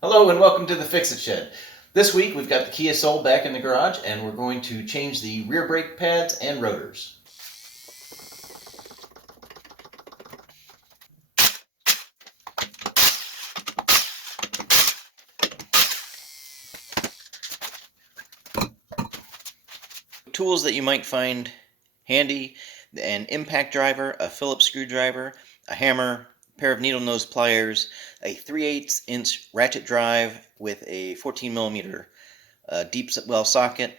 Hello and welcome to the Fix-It Shed. This week we've got the Kia Soul back in the garage and we're going to change the rear brake pads and rotors. Tools that you might find handy: an impact driver, a Phillips screwdriver, a hammer, a pair of needle nose pliers, a 3/8 inch ratchet drive with a 14mm deep well socket,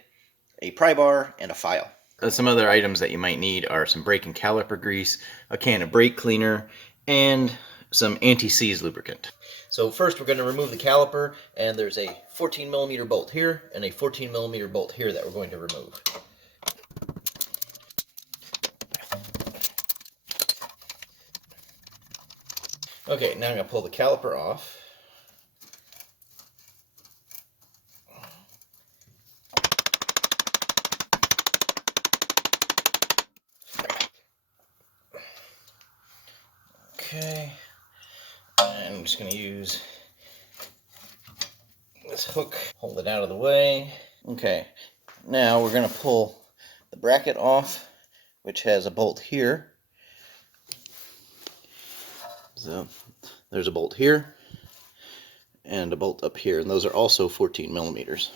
a pry bar, and a file. Some other items that you might need are some brake and caliper grease, a can of brake cleaner, and some anti-seize lubricant. So first we're going to remove the caliper, and there's a 14mm bolt here and a 14mm bolt here that we're going to remove. Okay, now I'm going to pull the caliper off. Okay, and I'm just going to use this hook, hold it out of the way. Okay, now we're going to pull the bracket off, which has a bolt here. So there's a bolt here and a bolt up here, and those are also 14mm.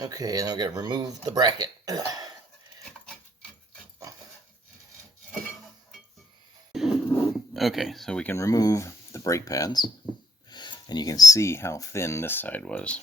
Okay, and then we're going to remove the bracket. Okay, so we can remove the brake pads, and you can see how thin this side was.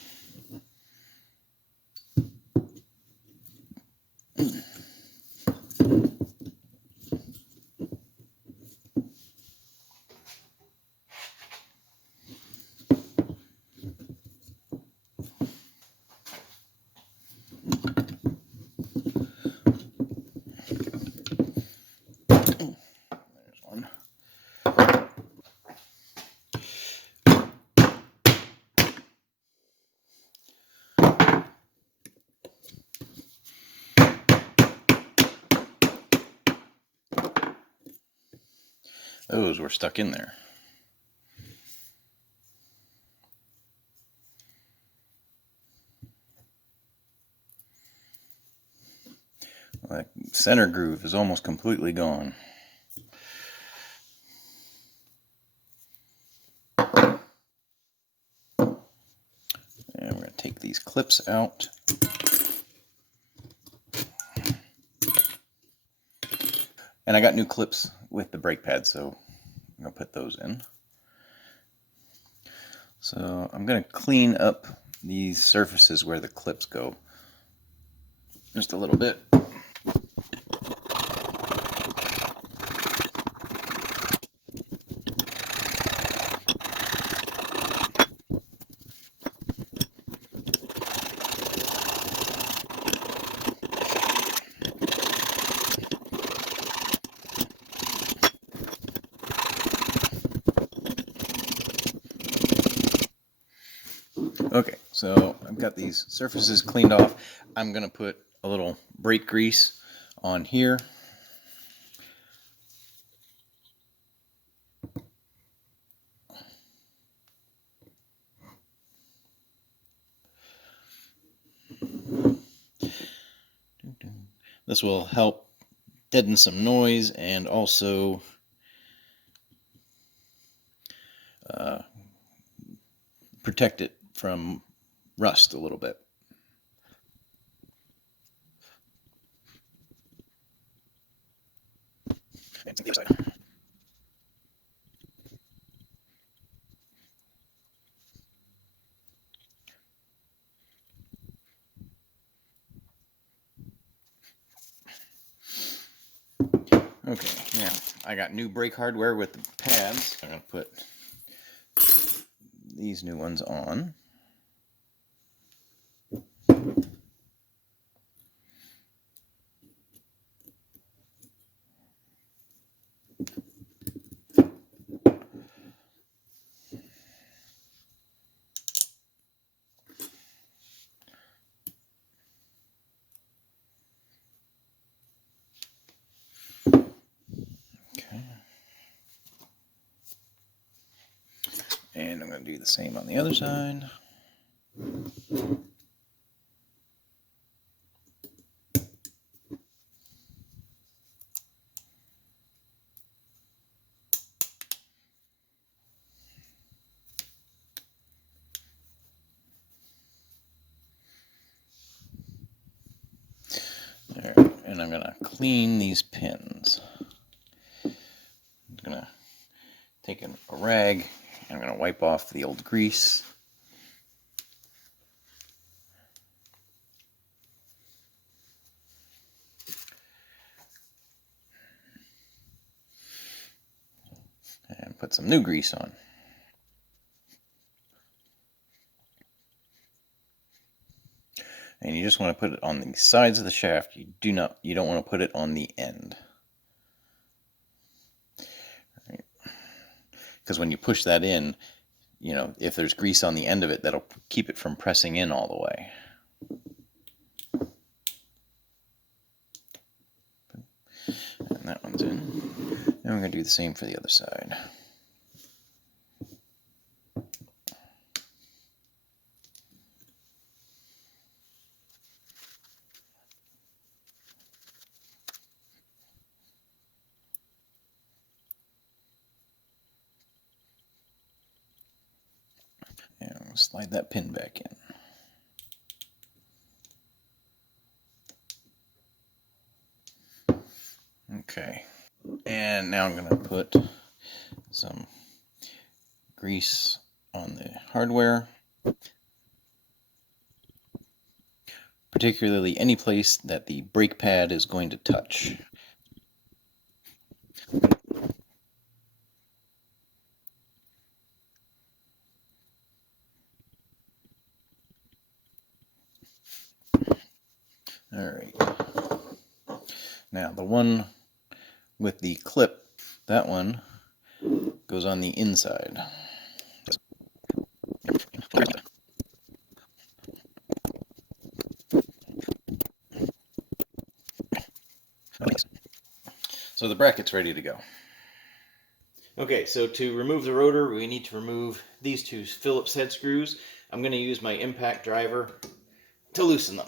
There's one. Those were stuck in there. The center groove is almost completely gone. And we're going to take these clips out. And I got new clips with the brake pad, so I'm going to put those in. So I'm going to clean up these surfaces where the clips go just a little bit. Okay, so I've got these surfaces cleaned off. I'm going to put a little brake grease on here. This will help deaden some noise and also protect it from rust a little bit. Okay, now I got new brake hardware with the pads. I'm going to put these new ones on. I'm going to do the same on the other side. There, and I'm going to clean these pins. I'm going to take a rag and I'm going to wipe off the old grease. And put some new grease on. And you just want to put it on the sides of the shaft. You don't want to put it on the end. Right. Because when you push that in, you know, if there's grease on the end of it, that'll keep it from pressing in all the way. And that one's in. And we're going to do the same for the other side. And we'll slide that pin back in. Okay. And now I'm going to put some grease on the hardware, particularly any place that the brake pad is going to touch. Alright. Now the one with the clip, that one goes on the inside. So the bracket's ready to go. Okay, so to remove the rotor, we need to remove these two Phillips head screws. I'm going to use my impact driver to loosen them.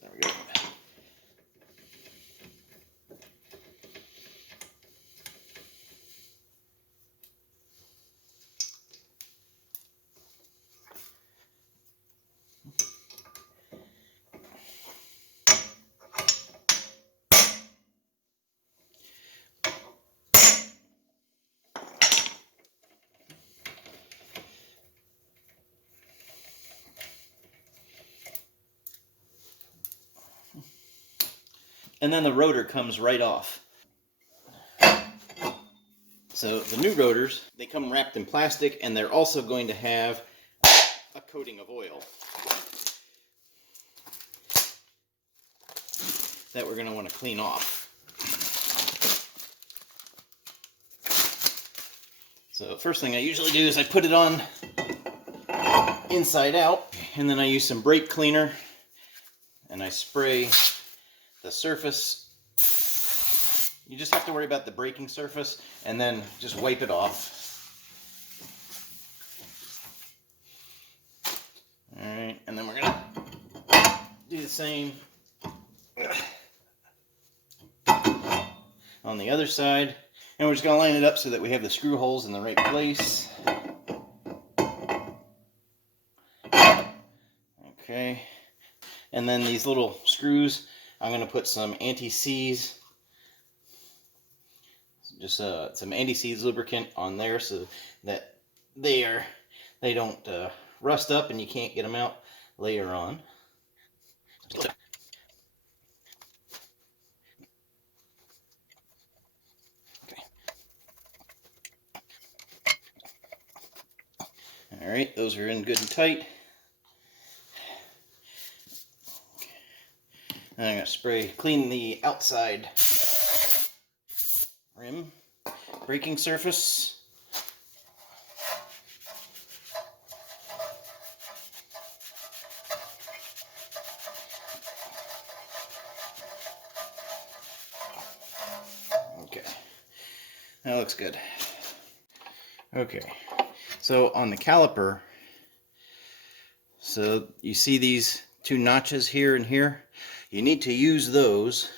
There we go. And then the rotor comes right off. So the new rotors, they come wrapped in plastic, and they're also going to have a coating of oil that we're going to want to clean off. So the first thing I usually do is I put it on inside out, and then I use some brake cleaner and I spray the surface. You just have to worry about the braking surface and then just wipe it off. Alright, and then we're going to do the same on the other side. And we're just going to line it up so that we have the screw holes in the right place. Okay. And then these little screws, I'm going to put some anti-seize, just some anti-seize lubricant on there so that they don't rust up and you can't get them out later on. Okay. All right, those are in good and tight. And I'm going to clean the outside rim, braking surface. That looks good. Okay, so on the caliper, so you see these two notches here and here? You need to use those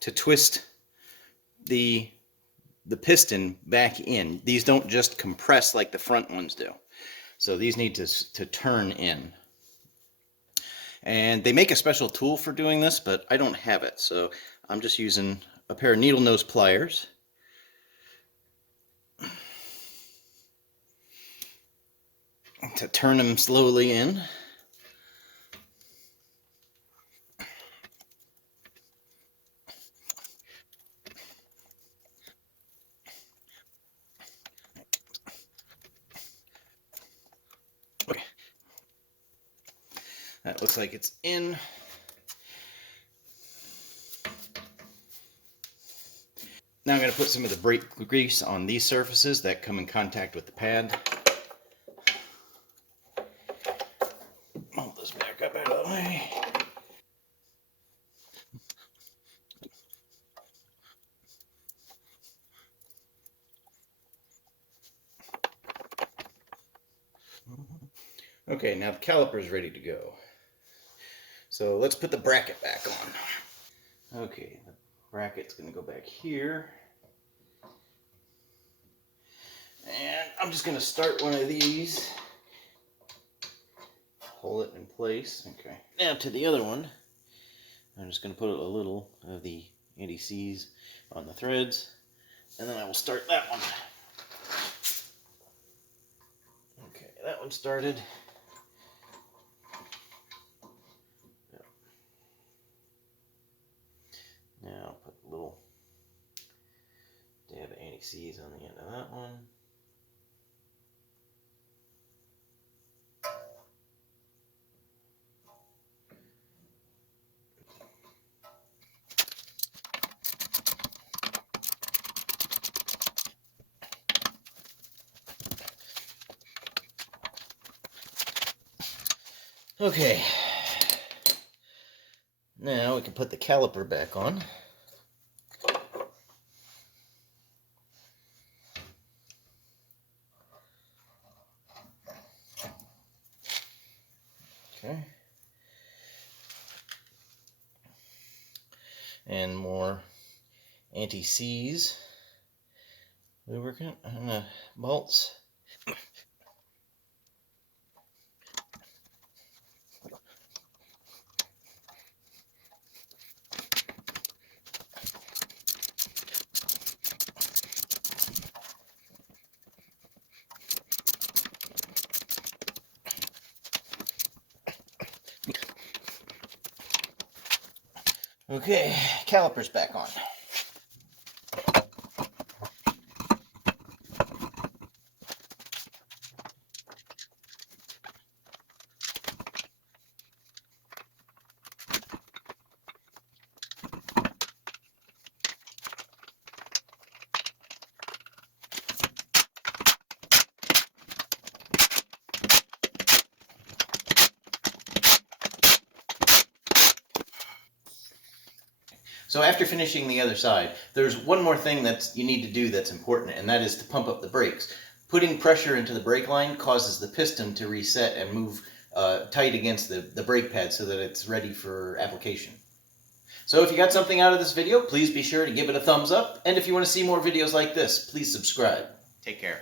to twist the piston back in. These don't just compress like the front ones do. So these need to turn in. And they make a special tool for doing this, but I don't have it. So I'm just using a pair of needle nose pliers. To turn them slowly in. Okay. That looks like it's in. Now I'm going to put some of the brake grease on these surfaces that come in contact with the pad. Hold this back up out of the way. Okay, now the caliper is ready to go. So let's put the bracket back on. Okay, the bracket's going to go back here. And I'm just going to start one of these. Hold it in place. Okay. Now to the other one. I'm just going to put a little of the anti-seize on the threads. And then I will start that one. Okay, that one started. Now put a little dab of anti-seize on the end of that one. Okay, now we can put the caliper back on. Okay. And more anti-seize lubricant and the bolts. Okay, caliper's back on. So after finishing the other side, there's one more thing that you need to do that's important, and that is to pump up the brakes. Putting pressure into the brake line causes the piston to reset and move tight against the brake pad so that it's ready for application. So if you got something out of this video, please be sure to give it a thumbs up, and if you want to see more videos like this, please subscribe. Take care.